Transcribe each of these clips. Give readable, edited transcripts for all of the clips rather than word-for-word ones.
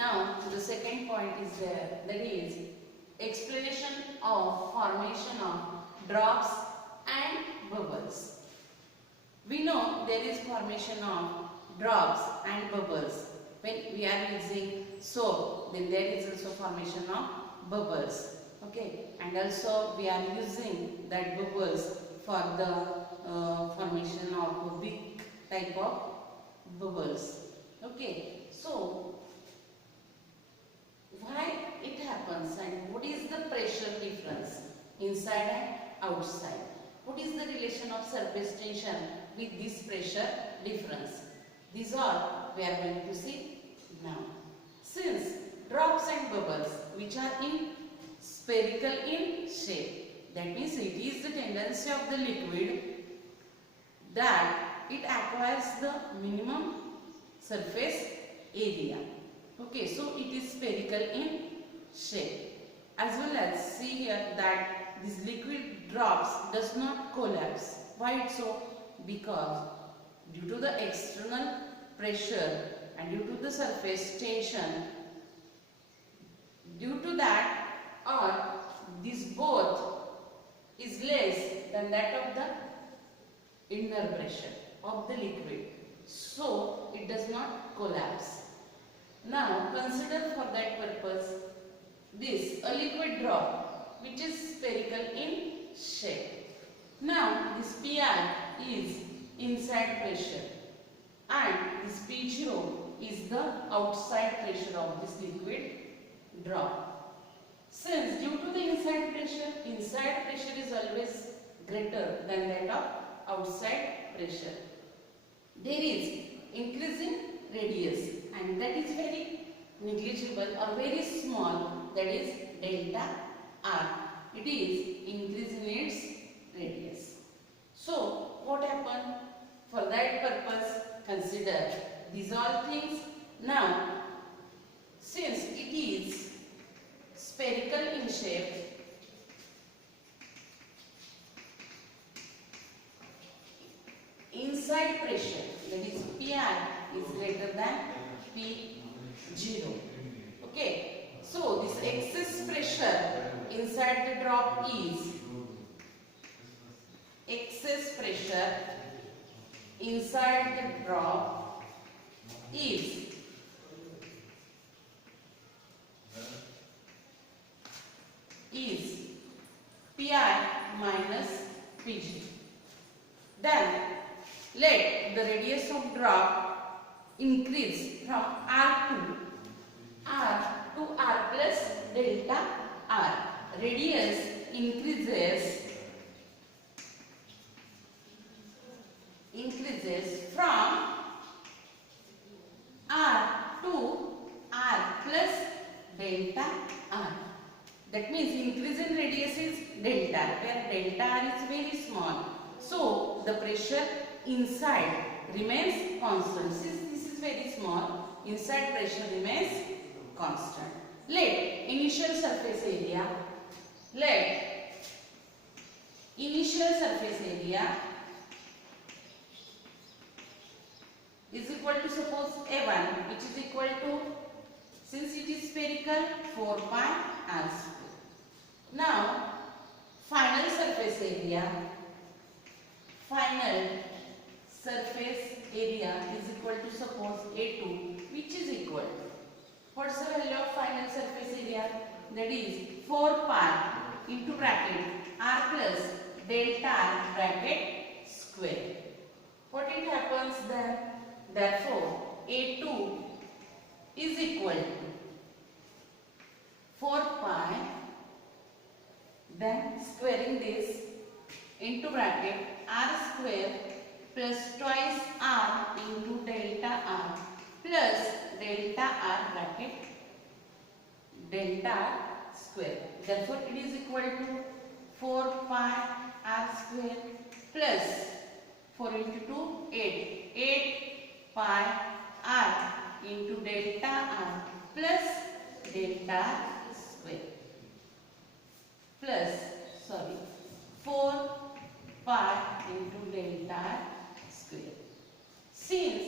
Now the second point is there, that is explanation of formation of drops and bubbles. We know there is formation of drops and bubbles. When we are using soap, then there is also formation of bubbles. Okay, and also we are using that bubbles for the formation of a big type of bubbles. Okay, so why it happens and what is the pressure difference inside and outside? What is the relation of surface tension with this pressure difference? These are we are going to see now. Since drops and bubbles which are in spherical in shape, that means it is the tendency of the liquid that it acquires the minimum surface area. Okay, so it is spherical in shape. As well as see here that this liquid drops does not collapse. Why it so? Because due to the external pressure and due to the surface tension, due to that or this both is less than that of the inner pressure of the liquid, so it does not collapse. Now consider for that purpose this a liquid drop which is spherical in shape. Now this Pi is inside pressure and this P0 is the outside pressure of this liquid drop. Since due to the inside pressure is always greater than that of outside pressure, there is increase in radius and that is very negligible or very small, that is delta r. It is increase in its radius. So what happened? For that purpose consider these all things. Now since it is spherical in shape, inside pressure, that is Pi is greater than P0. Okay, so this excess pressure inside the drop is excess pressure inside the drop is Pi minus Pg. Then let the radius of drop increase from R to R plus delta R. Radius increases from R to R plus delta R. That means increase in radius is delta, where delta R is very small. So the pressure inside remains constant. Since this is very small, inside pressure remains constant. Let initial surface area is equal to, suppose A1, which is equal to, since it is spherical, 4 pi r square. Now final surface area is equal to, suppose A2, which is equal to, what's the value of final surface area? That is 4 pi into bracket r plus delta r bracket square. What it happens then? Therefore A2 is equal to 4 pi, then squaring this into bracket r square plus twice r into delta r plus delta r bracket delta r square. Therefore it is equal to 4 pi r square plus 4 into 2 8 pi r into delta r plus delta r square plus 4 pi into delta r square. Since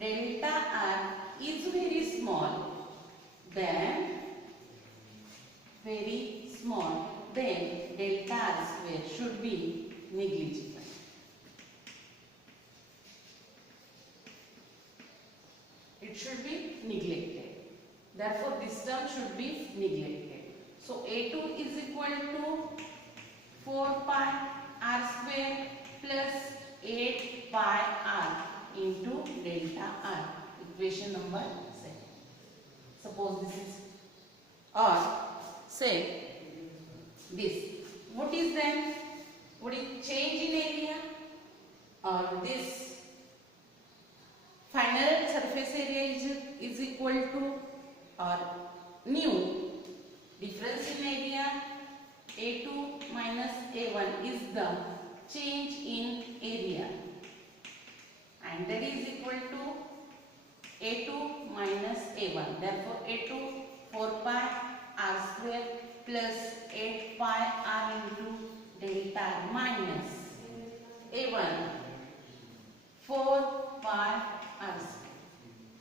delta r is very small, negligible. It should be neglected. Therefore, this term should be neglected. So, A2 is equal to 4 pi r square plus 8 pi r into delta r. Equation number 7. Suppose this is, or say this. What is then? Would it change in area? Or this final surface area is equal to, or new difference in area A2 minus A1 is the change in area, and that is equal to A2 minus A1. Therefore, A2 4 pi r square plus 8 pi r into delta r minus A1 4 pi r square.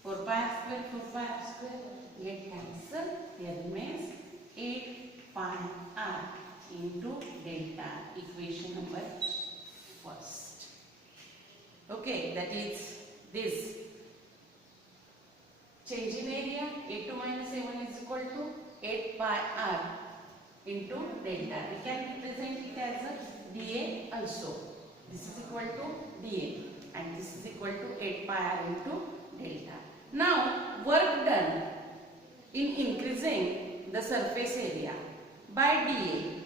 4 pi r square, 4 pi r square get cancelled. Here remains 8 pi r into delta r. Equation number first. Okay, that is this. Change in area A2 minus A1 is equal to 8 pi r into delta. We can represent it as a dA also. This is equal to dA and this is equal to 8 pi r into delta. Now, work done in increasing the surface area by dA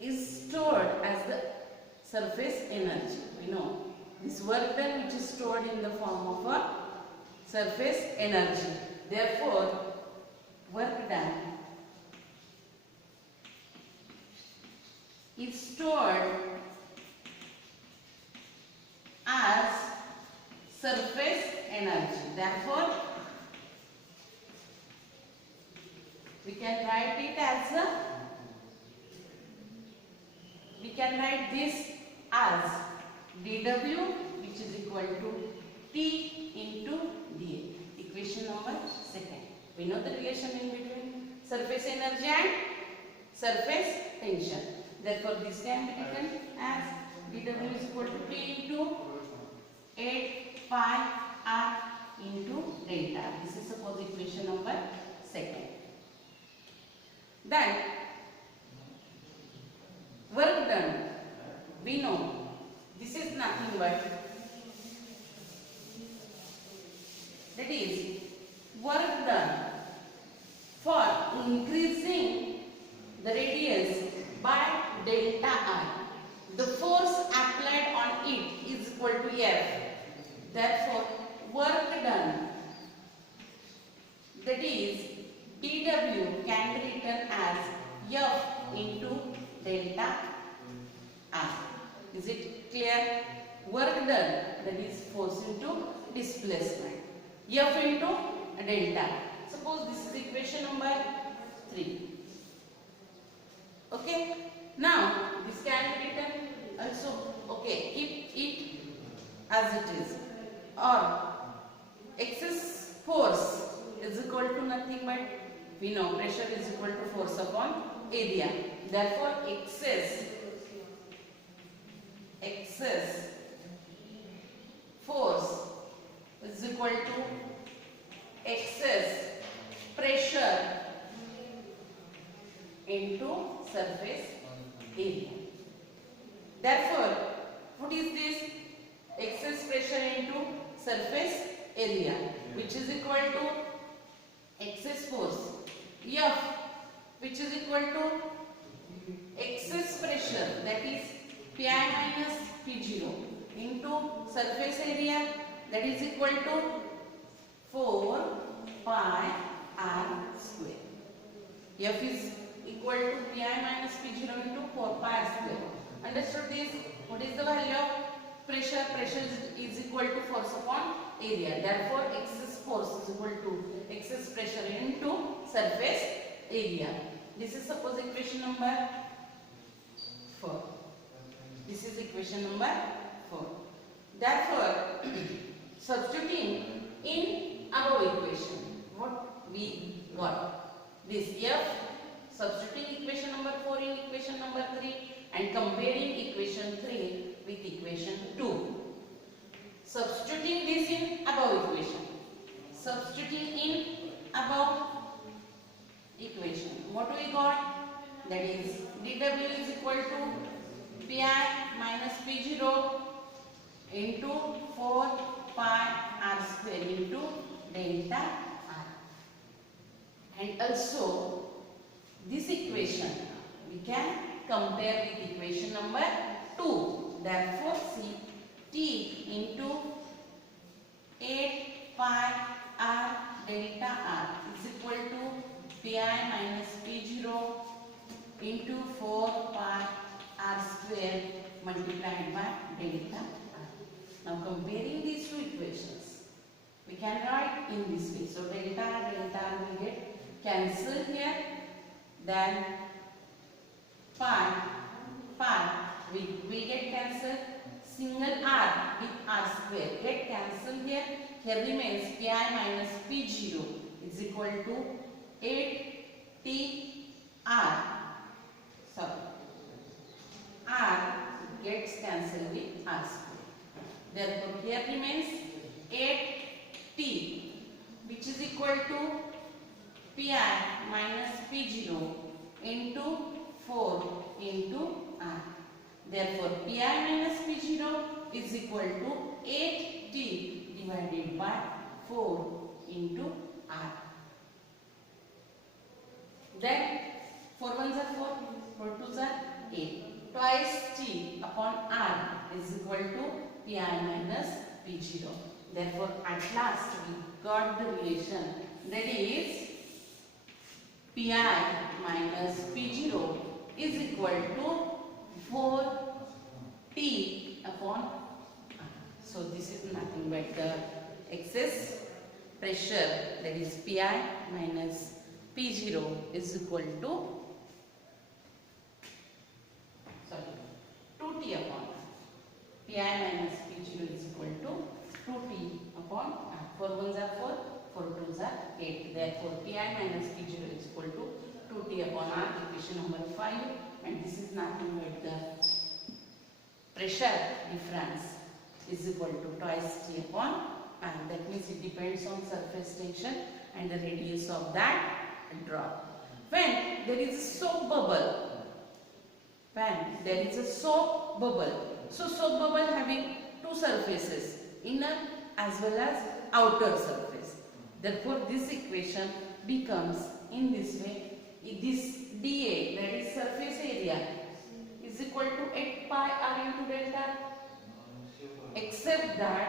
is stored as the surface energy. We know this work done which is stored in the form of a surface energy. Therefore, work done is stored as surface energy. Therefore, we can write it as a, we can write this as dW, which is equal to T into dA. Equation number 2. We know the relation in between surface energy and surface tension. Therefore, this can be written as dW is equal to T into 8 pi r into delta. This is suppose equation number 2. Then, work done. We know this is nothing but, that is, work done for increasing the radius by delta r. The force applied on it is equal to F. Therefore, work done, that is, dW can be written as F into delta r. Is it clear? Work done, that is force into displacement. F into delta. Suppose this is equation number 3. Okay. Now, this can be written also, okay, keep it as it is. Or, excess force is equal to nothing but, we know pressure is equal to force upon area. Therefore, excess force is equal to excess pressure into surface area. Therefore, what is this? Excess pressure into surface area, which is equal to excess force F, which is equal to excess pressure, that is Pi minus P0 into surface area, that is equal to 4 pi r square. F is equal to Pi minus P0 into 4 pi r square. Understood this? What is the value of pressure? Pressure is equal to force upon area. Therefore, excess force is equal to excess pressure into surface area. This is suppose equation number 4. This is equation number 4. Therefore, substituting in above equation, what we got? This F, substituting equation number 4 in equation number equation 2. Substituting this in above equation. Substituting in above equation. What we got? That is dw is equal to pi minus p0 into 4 pi r square into delta r. And also this equation we can compare with equation number 2. Therefore, see t into 8 pi r delta r is equal to pi minus p0 into 4 pi r square multiplied by delta r. Now comparing these two equations, we can write in this way. So delta r will get cancelled here. Then pi will get cancelled. Single r with r square get cancelled here. Here remains pi minus p0 is equal to 8t r. Sorry, r gets cancelled with r square. Therefore, here remains 8t, which is equal to pi minus p0 into 4 into r. Therefore, pi minus p0 is equal to 8t divided by 4 into r. Then 4 ones are 4, 4 twos are 8. Twice t upon r is equal to pi minus p0. Therefore, at last we got the relation, that is pi minus p0 is equal to 4t upon r. So this is nothing but the excess pressure, that is pi minus p0 is equal to 2t upon r. Pi minus p0 is equal to 2t upon r. 4 ones are 4, 4 twos are 8. Therefore, pi minus p0 is equal to 2t upon r, equation number 5, and this is nothing but the pressure difference is equal to twice t upon r. That means it depends on surface tension and the radius of that drop. When there is a soap bubble, so soap bubble having two surfaces, inner as well as outer surface. Therefore, this equation becomes in this way. This dA, that is surface area, is equal to 8 pi r into delta, except that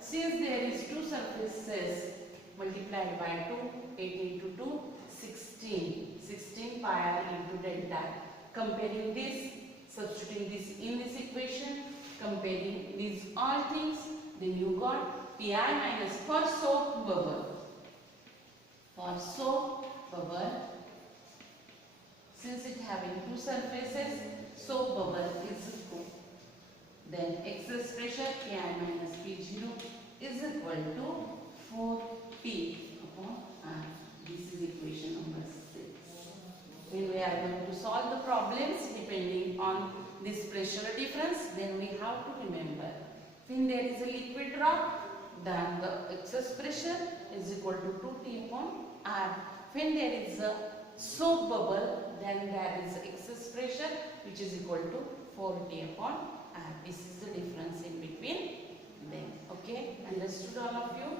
since there is two surfaces multiplied by 2, 8 into 2, 16 pi r into delta. Comparing this, substituting this in this equation, comparing these all things, then you got pi minus for soap bubble. For soap bubble, since it having two surfaces, soap bubble is equal. Then excess pressure pi minus p0 is equal to 4t upon r. This is equation number 6. When we are going to solve the problems depending on this pressure difference, then we have to remember, when there is a liquid drop, then the excess pressure is equal to 2t upon r. When there is a soap bubble, then there is excess pressure which is equal to 4t upon r. This is the difference in between them. Okay, understood all of you?